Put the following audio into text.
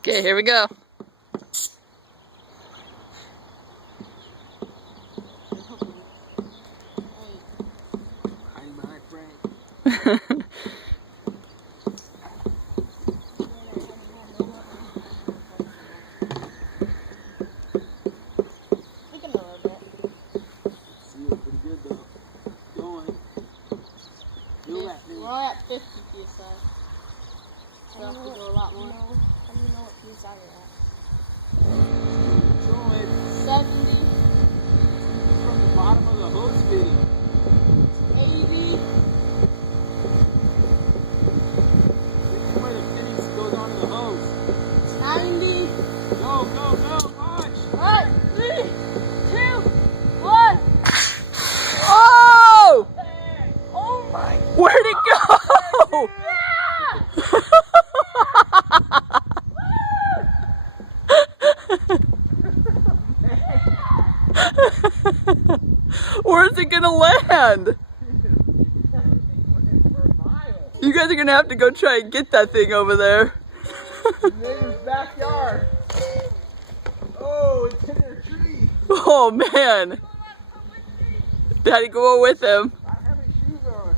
Okay, here we go. We're at 50 psi. So we'll have to go a lot more. How do you know what psi you're at? 70. From the bottom of the hose feed. 80. This is where the Phoenix goes onto the hose. 90. Go, go, go, watch! Alright, 3, 2, 1. Oh! Oh my Where'd it go? Where's it gonna land? You guys are gonna have to go try and get that thing over there. Neighbor's backyard. Oh, it's in a tree. Oh man. Daddy, go with him.